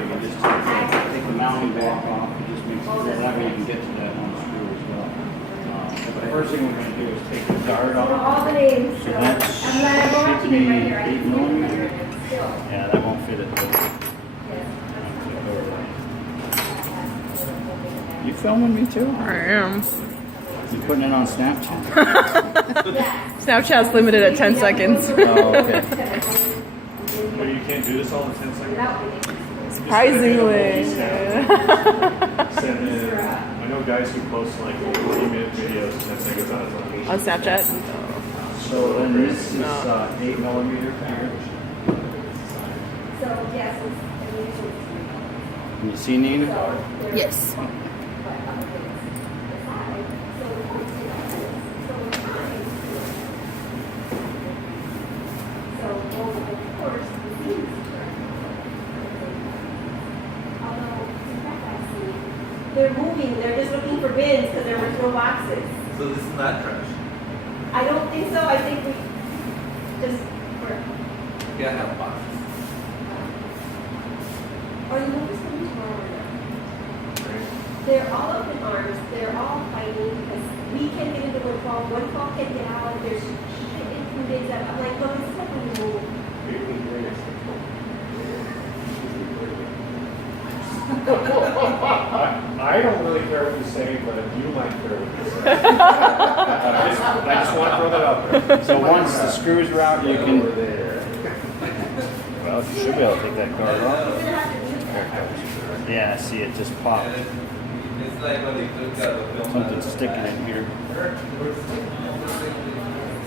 you just take the mounting block off and just make sure that way you can get to that one screw as well. But the first thing we're going to do is take the guard off. All the names. So that I'm watching should be it right here. 8 millimeter. Yeah, that won't fit it. You filming me too? I am. You putting it on Snapchat? Snapchat's limited at 10 seconds. Oh, okay. But you can't do this all in 10 seconds? Surprisingly. Send in, I know guys who post like 3-minute videos in 10 seconds on it. On Snapchat? So then this is 8 millimeter here. So, yes. Can you see, Nina? Yes. They're moving, they're just looking for bins because there were no boxes. So this is not trash. I don't think so, I think we just, You gotta have boxes. or the movie's coming tomorrow. They're all up in arms, they're all fighting because we can't get into one call can't get out, there's shit in bins that I'm like, no, this is not going to move. I don't really care what you say, but you might care what you say. I just want to throw that out there. So once the screws are out, you can. Well, you should be able to take that guard off. There it goes. Yeah, see it just popped. It's like when they took out the film. Something's sticking in here.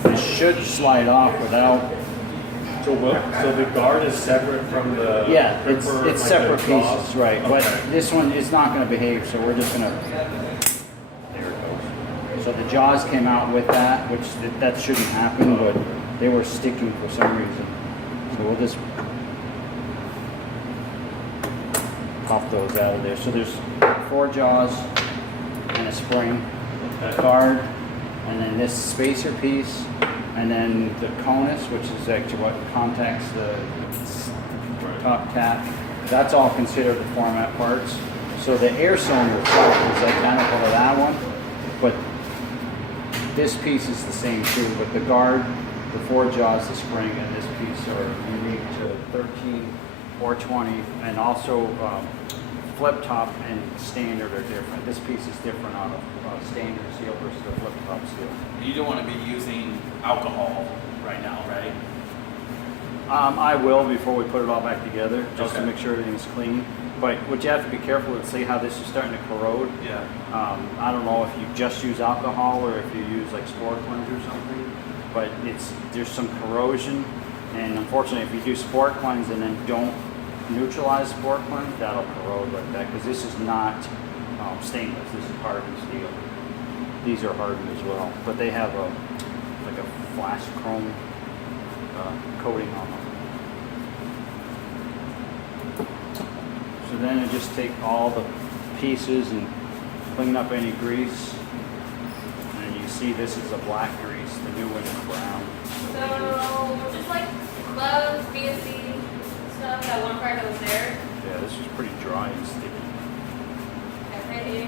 It should slide off without. So the guard is separate from the. Yeah, it's gripper, like separate the jaw? pieces, right? But Okay. this one is not going to behave, so we're just going to. There it goes. So the jaws came out with that, which that shouldn't happen, but they were sticking for some reason. So we'll just pop those out of there. So there's 4 jaws and a spring, a guard, and then this spacer piece, and then the conus, which is actually what contacts the top cap. That's all considered the format parts. So the air cylinder itself is identical to that one, but this piece is the same too. But the guard, the 4 jaws, the spring, and this piece are unique to 13420, and also flip top and standard are different. This piece is different on a standard seal versus a flip top seal. You don't want to be using alcohol right now, right? I will before we put it all back together, just to Okay. make sure everything's clean. But what you have to be careful with, see how this is starting to corrode. Yeah. I don't know if you just use alcohol or if you use like spore cleanser or something, but there's some corrosion, and unfortunately, if you do spore cleanse and then don't neutralize spore cleanse, that'll corrode like that because this is not stainless. This is hardened steel. These are hardened as well, but they have a flash chrome coating on them. So then I just take all the pieces and clean up any grease. And you see this is a black grease, the new one is brown. So, just like gloves, BSC stuff, that one part that was there. Yeah, this is pretty dry and sticky. FAA.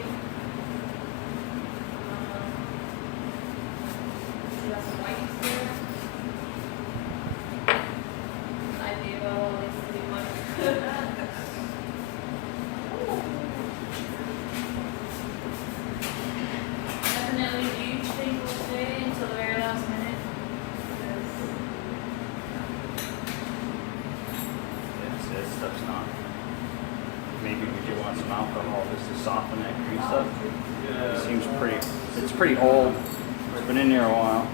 You have some whites there. I gave all these pretty much. Definitely, do you think we'll stay until the very last minute? This stuff's not. Maybe we do want some alcohol just to soften that grease up. Yeah. It seems it's pretty old. It's been in there a while.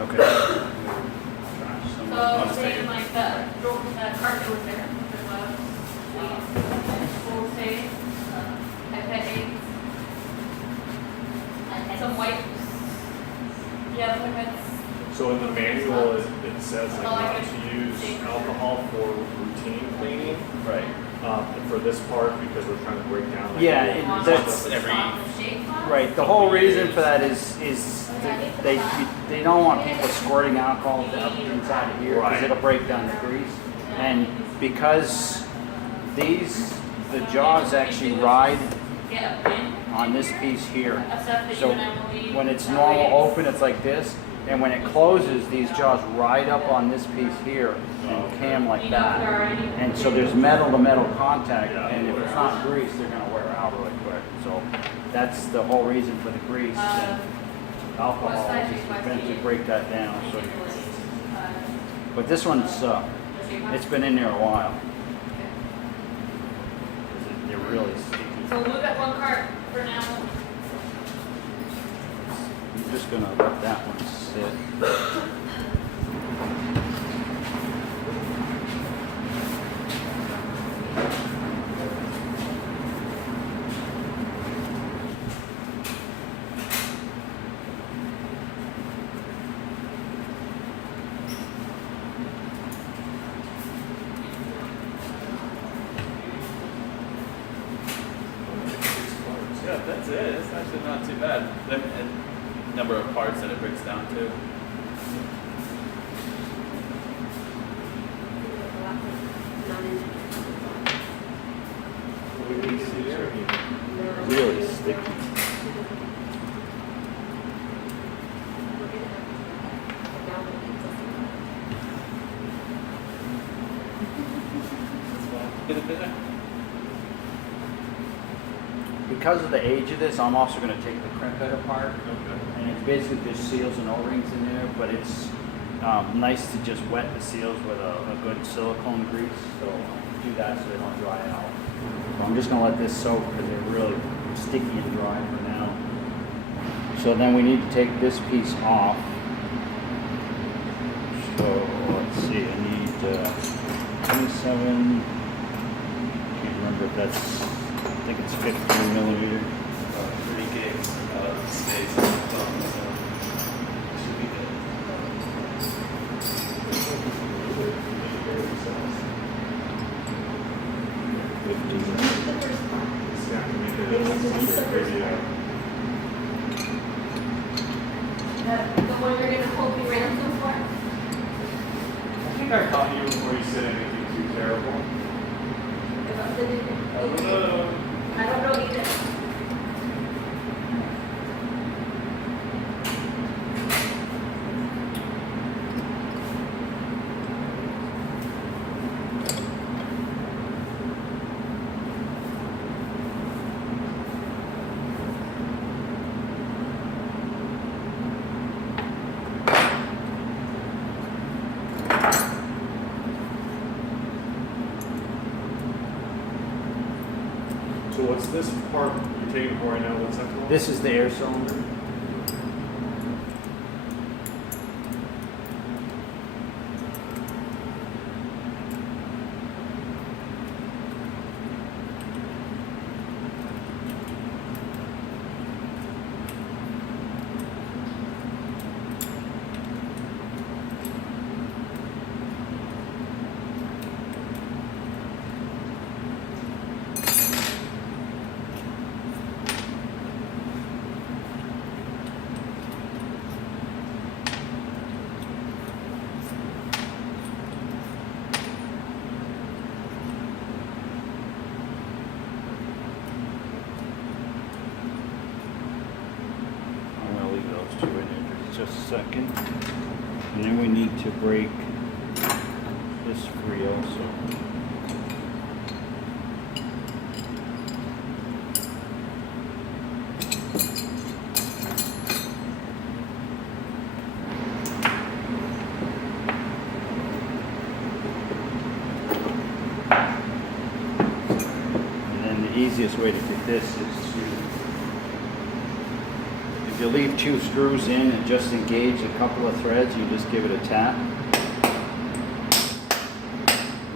Okay. So, saying like that carpet was there, the gloves, full safe, iPad 8, some wipes. Yeah, the pipettes. So in the manual, it says like Oh, I not get to it. use alcohol for routine cleaning. Right. For this part, because we're trying to break down. Like, Yeah, the- that's every. Right, the whole reason for that is they don't want people squirting alcohol up inside of here because Right. it'll break down the grease. And because the jaws actually ride Get a pin. on this piece here. Of stuff that So you and Emily. when it's normal open, it's like this. And when it closes, these jaws ride up on this piece here and cam like that. And so there's metal to metal contact, and if it's not grease, they're gonna wear out really quick. So that's the whole reason for the grease. And alcohol is meant to break that down. So, but this one's it's been in there a while. They're really sticky. So we'll move that one cart for now. I'm just gonna let that one sit. Yeah, that's it. It's actually not too bad. The number of parts that it breaks down to. Really sticky. Get it there? Because of the age of this, I'm also going to take the crimp head apart. Okay. And it's basically just seals and O-rings in there, but it's nice to just wet the seals with a good silicone grease. So do that so they don't dry out. So I'm just going to let this soak because they're really sticky and dry for now. So then we need to take this piece off. So let's see, I need 27, can't remember if that's, I think it's 15 millimeter. 3 gigs of space on the phone, so it should be good. The one you're gonna hold me ransom for? I think I caught you before you said anything too terrible. I don't know either. So what's this part you're taking for right now? What's that called? This is the air cylinder. I'm gonna leave those two in there for just a second. And then we need to break this free also. And then the easiest way to get this is to, if you leave two screws in and just engage a couple of threads, you just give it a tap.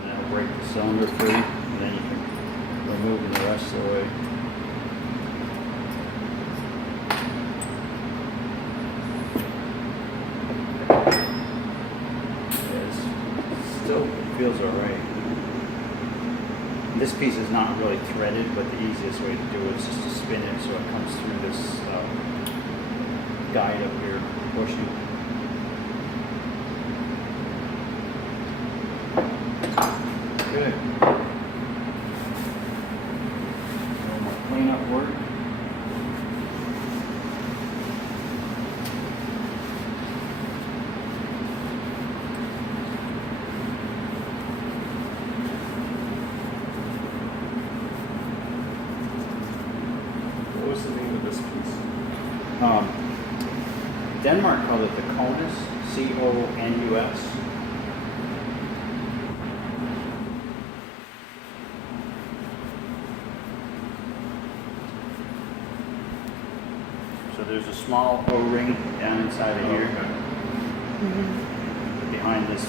And that'll break the cylinder free, and then you can remove it the rest of the way. Still feels alright. This piece is not really threaded, but the easiest way to do it is just to spin it so it comes through this guide up here, bushing. Good. No more cleanup work. What was the name of this piece? Denmark called it the conus, C-O-N-U-S. So there's a small O-ring down inside of here, behind this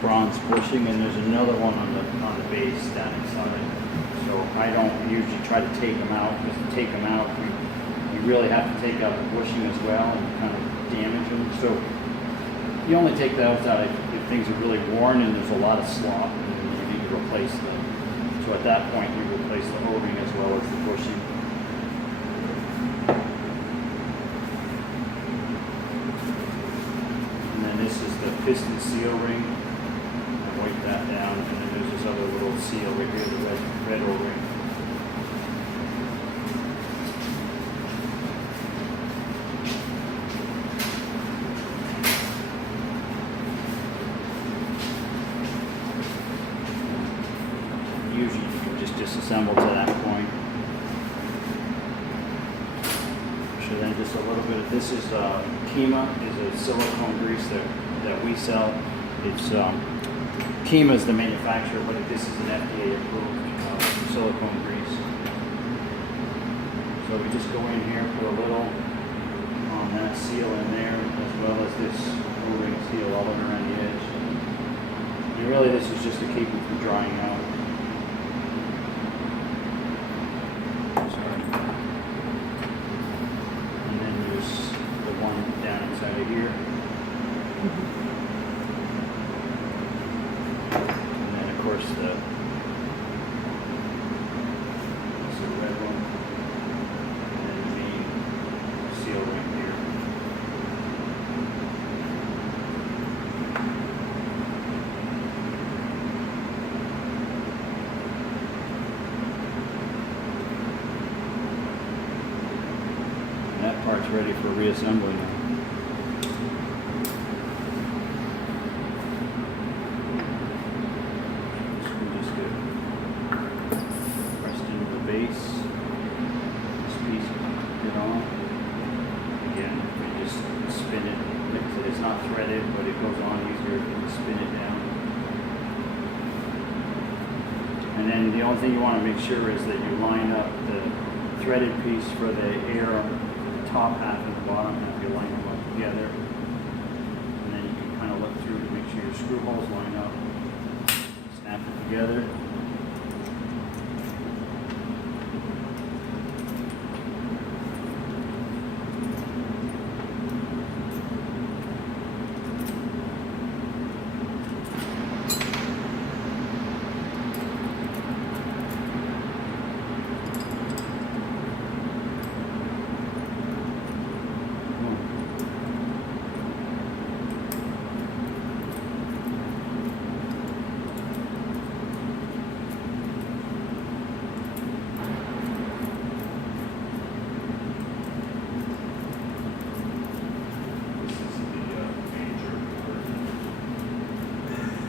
bronze bushing, and there's another one on the base down inside. So I don't usually try to take them out, because to take them out, you really have to take out the bushing as well and kind of damage them. So you only take those out if things are really worn and there's a lot of slop and you need to replace them. So at that point, you replace the O-ring as well as the bushing. And then this is the piston seal ring. I wipe that down, and then there's this other little seal right here, the red O-ring. Usually you can just disassemble to that point. So then just a little bit of this is Kima, is a silicone grease that we sell. It's Kima is the manufacturer, but this is an FDA approved silicone grease. So we just go in here, put a little on that seal in there, as well as this O-ring seal all around the edge. And really this is just to keep it from drying out. And then there's the one down inside of here. And then of course this is the red one. And then the main seal right here. That part's ready for reassembly now. So we just get pressed into the base. This piece get on. Again, we just spin it. Like I said, it's not threaded, but it goes on easier if you spin it down. And then the only thing you want to make sure is that you line up the threaded piece for the air top half and the bottom half, you line them up together, and then you can kind of look through to make sure your screw holes line up, snap it together.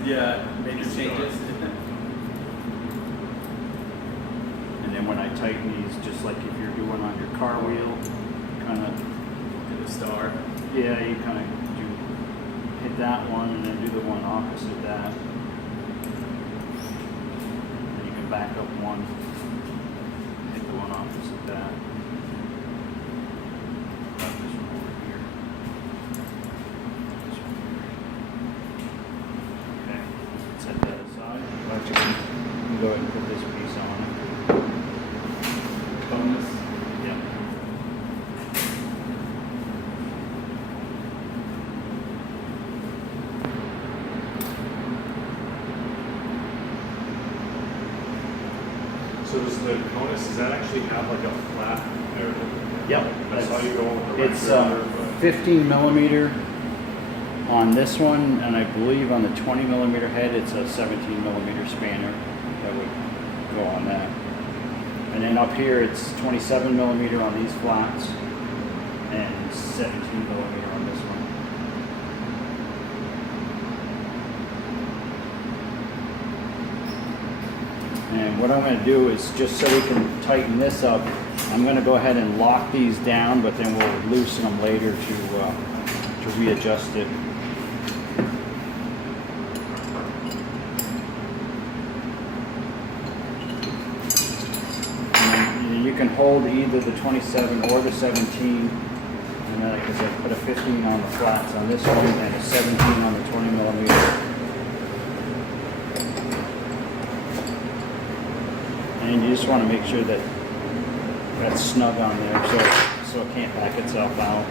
Yeah, major changes. And then when I tighten these, just like if you're doing on your car wheel, kind of, To the star. yeah, you kind of do hit that one and then do the one opposite that. And you can back up one, hit the one opposite that. Got this one over here. This one here. Okay, set that aside. Actually, you can go ahead and put this piece on. Bonus. Yeah. So does the CONUS, does that actually have like a flat area? Yep. I saw you go with the It's rectangular, but 15 millimeter on this one, and I believe on the 20 millimeter head, it's a 17 millimeter spanner that would go on that. And then up here, it's 27 millimeter on these flats, and 17 millimeter on this one. And what I'm going to do is, just so we can tighten this up, I'm going to go ahead and lock these down, but then we'll loosen them later to readjust it. And you can hold either the 27 or the 17. And then, like I said, put a 15 on the flats on this one and a 17 on the 20 millimeter. And you just want to make sure that that's snug on there so it can't back itself out.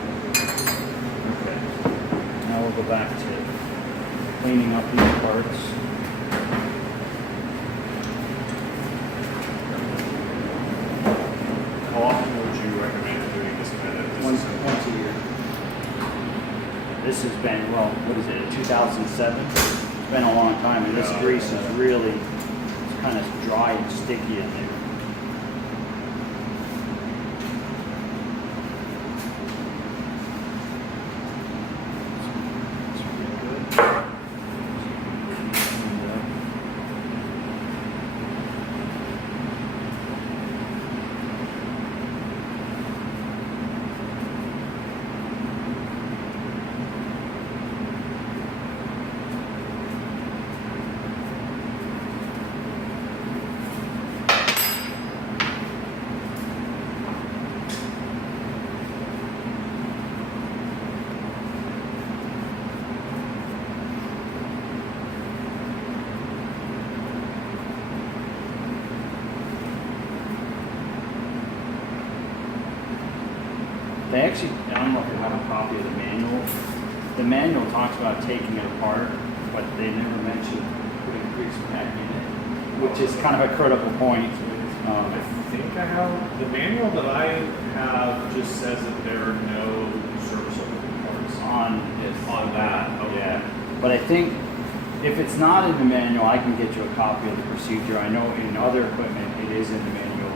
Okay. Now we'll go back to cleaning up these parts. how often would you recommend doing this kind of? Once a year. This has been, well, what is it, 2007? It's been a long time, and this Yeah. grease is really, it's kind of dry and sticky in there. It's pretty good. They actually, I don't know if you have a copy of the manual. The manual talks about taking it apart, but they never mention putting grease back in it, which is kind of a critical point. I think I have, the manual that I have just says that there are no serviceable parts On that. Okay. Yeah, but I think if it's not in the manual, I can get you a copy of the procedure. I know in other equipment it is in the manual.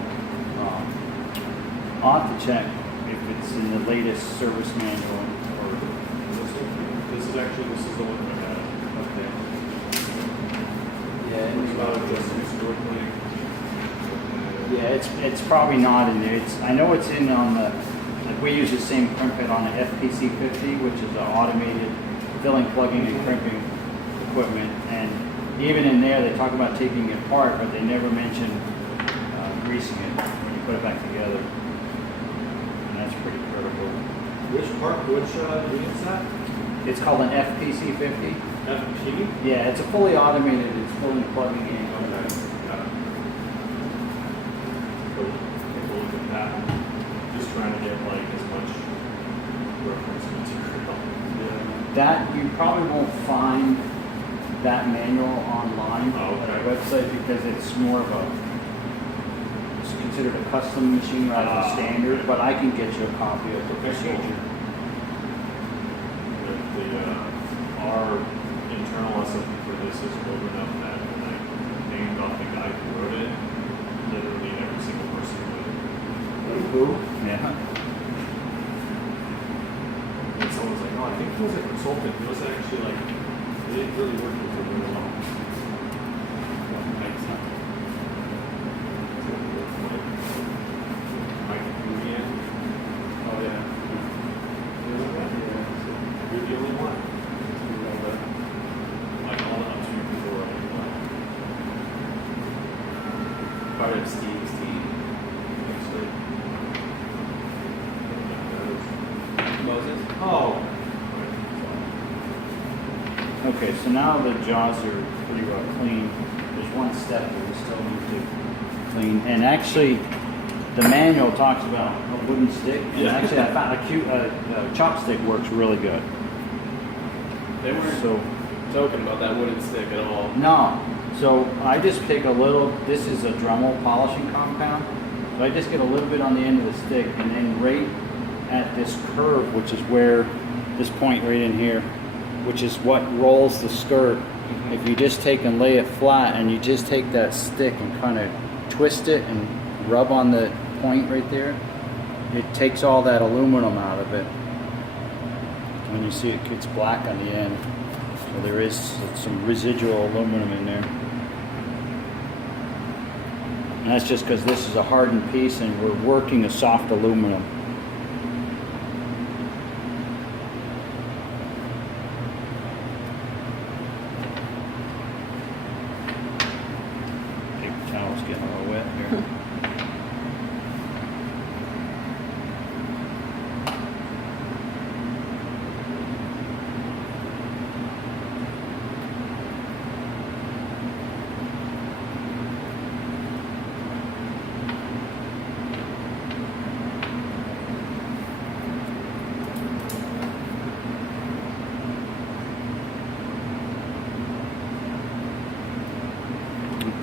I'll have to check if it's in the latest service manual or. This is the one that I have. Okay. It's about just store cleaning. Yeah, it's probably not in there. I know it's in on the. Like we use the same crimp head on the FPC 50, which is an automated filling, plugging, and crimping equipment. And even in there, they talk about taking it apart, but they never mention greasing it when you put it back together. And that's pretty critical. Which unit is that? It's called an FPC 50. FP? Yeah, it's a fully automated. It's fully plugging in. Okay, got it. Take a look at that. Just trying to get like as much reference material. That you probably won't find that manual online Oh, on okay. our website because it's more of it's considered a custom machine rather than standard. Okay. But I can get you a copy of the procedure. Our internal SOP for this is old enough that when I named off the guy who wrote it, literally every single person would. Who? Yeah. And someone's like, oh, I think he was a consultant. He wasn't actually like, he didn't really work with him very long. Mike Julian. Oh yeah. You're the only one. Like all the upstream people are like, Part of Steve's team, actually. Moses? oh. Okay, so now the jaws are pretty well clean. There's one step that we still need to clean, and actually, the manual talks about a wooden stick. And Yeah. actually, I found a chopstick works really good. They weren't So. joking about that wooden stick at all. No. So I just take a little, this is a Dremel polishing compound. So I just get a little bit on the end of the stick, and then right at this curve, which is where, this point right in here, which is what rolls the skirt. If you just take and lay it flat and you just take that stick and kind of twist it and rub on the point right there, it takes all that aluminum out of it. When you see it gets black on the end. So there is some residual aluminum in there. And that's just because this is a hardened piece and we're working a soft aluminum. Paper towel's getting a little wet here.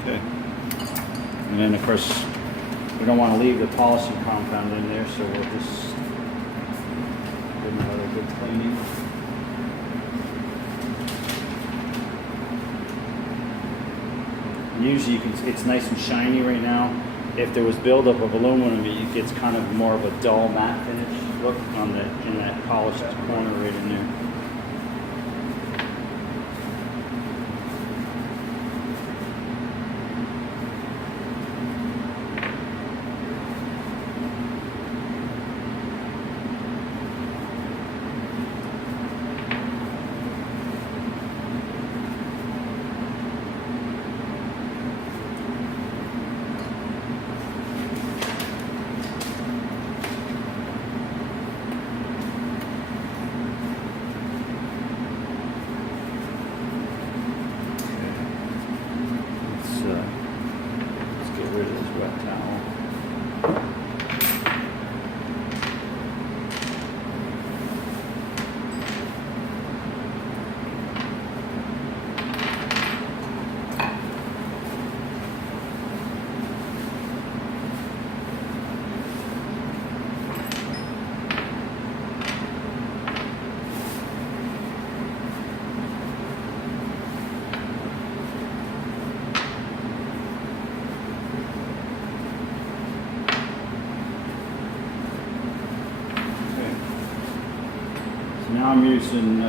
Okay. And then of course, we don't want to leave the polishing compound in there, so we'll just give them another good cleaning. Usually you can, it's nice and shiny right now. If there was buildup of aluminum, it gets kind of more of a dull matte finish look on the, in that polished corner right in there. Let's get rid of this wet towel. Now I'm using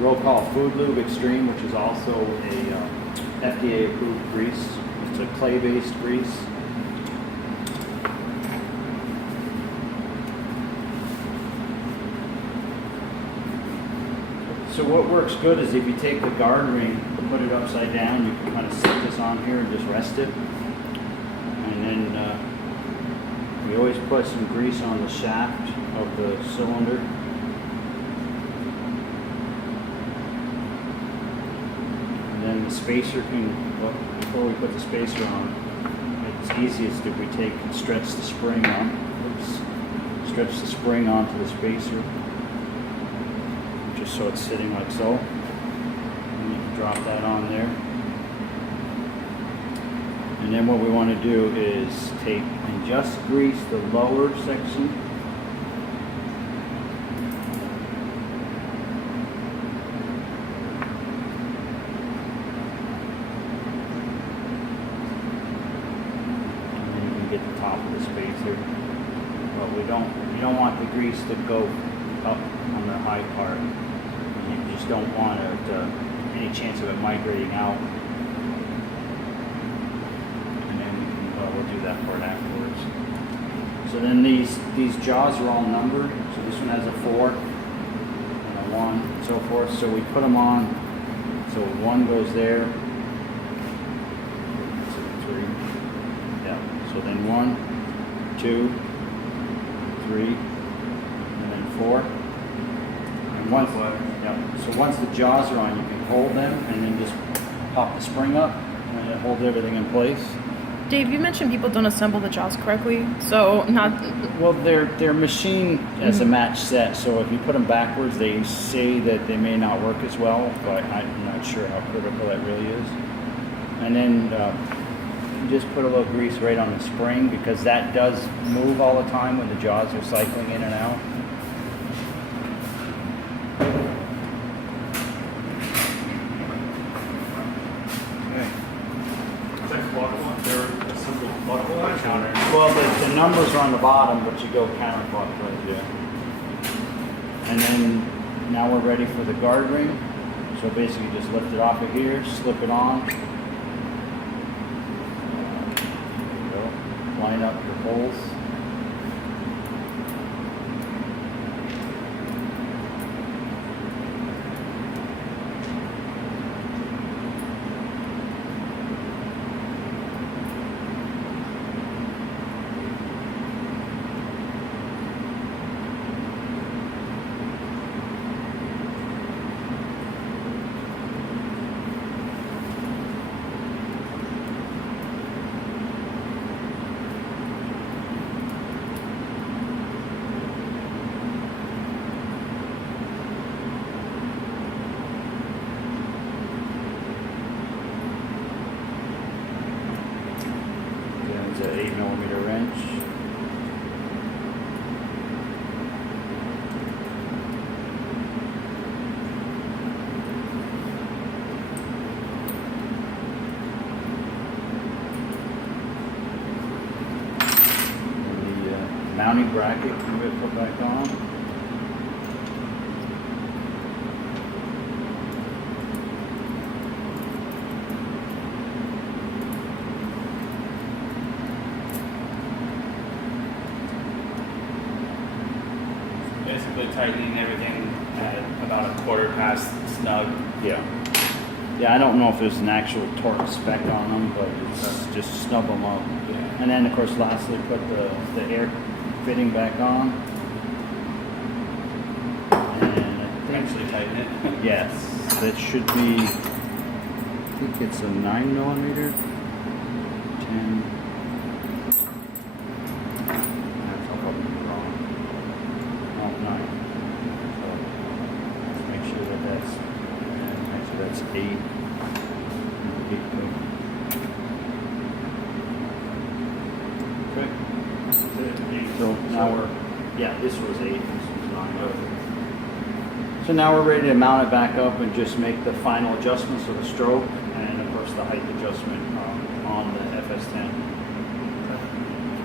Roll Call Food Lube Extreme, which is also a FDA approved grease. It's a clay-based grease. So what works good is if you take the guard ring, put it upside down, you can kind of set this on here and just rest it. And then we always put some grease on the shaft of the cylinder. Then the spacer can, well, before we put the spacer on, it's easiest if we take and stretch the spring on. Oops. Stretch the spring onto the spacer, just so it's sitting like so. And you can drop that on there. And then what we want to do is take and just grease the lower section. Get the top of the spacer, but you don't want the grease to go up on the high part. You just don't want it any chance of it migrating out. And then we'll do that part afterwards. So then these jaws are all numbered. So this one has a 4 and a 1 and so forth. So we put them on. So 1 goes there. So then 1, 2, 3, and then 4. And so once the jaws are on, you can hold them and then just pop the spring up and it holds everything in place. Dave, you mentioned people don't assemble the jaws correctly, so not. Well, they're machined as a match set, so if you put them backwards, they say that they may not work as well, but I'm not sure how critical that really is. And then just put a little grease right on the spring because that does move all the time when the jaws are cycling in and out. Okay. Is that clockwise? There a simple clockwise? Counter. Well, the numbers are on the bottom, but you go counterclockwise, yeah. And then now we're ready for the guard ring. So basically just lift it off of here, slip it on. There you go. Line up your holes. There's an 8mm wrench. And the mounting bracket can be put back on. Basically tightening everything at about a quarter past snug. Yeah. Yeah, I don't know if there's an actual torque spec on them, but it's just snug them up. Yeah. And then, of course, lastly, put the air fitting back on. And I think, Actually tighten it. yes, that should be, I think it's a 9mm, 10. That's probably wrong. No, 9. So let's make sure that that's 8. 8. Okay. So now we're, yeah, this was 8, this was 9. So now we're ready to mount it back up and just make the final adjustments of the stroke and of course the height adjustment on the FS10.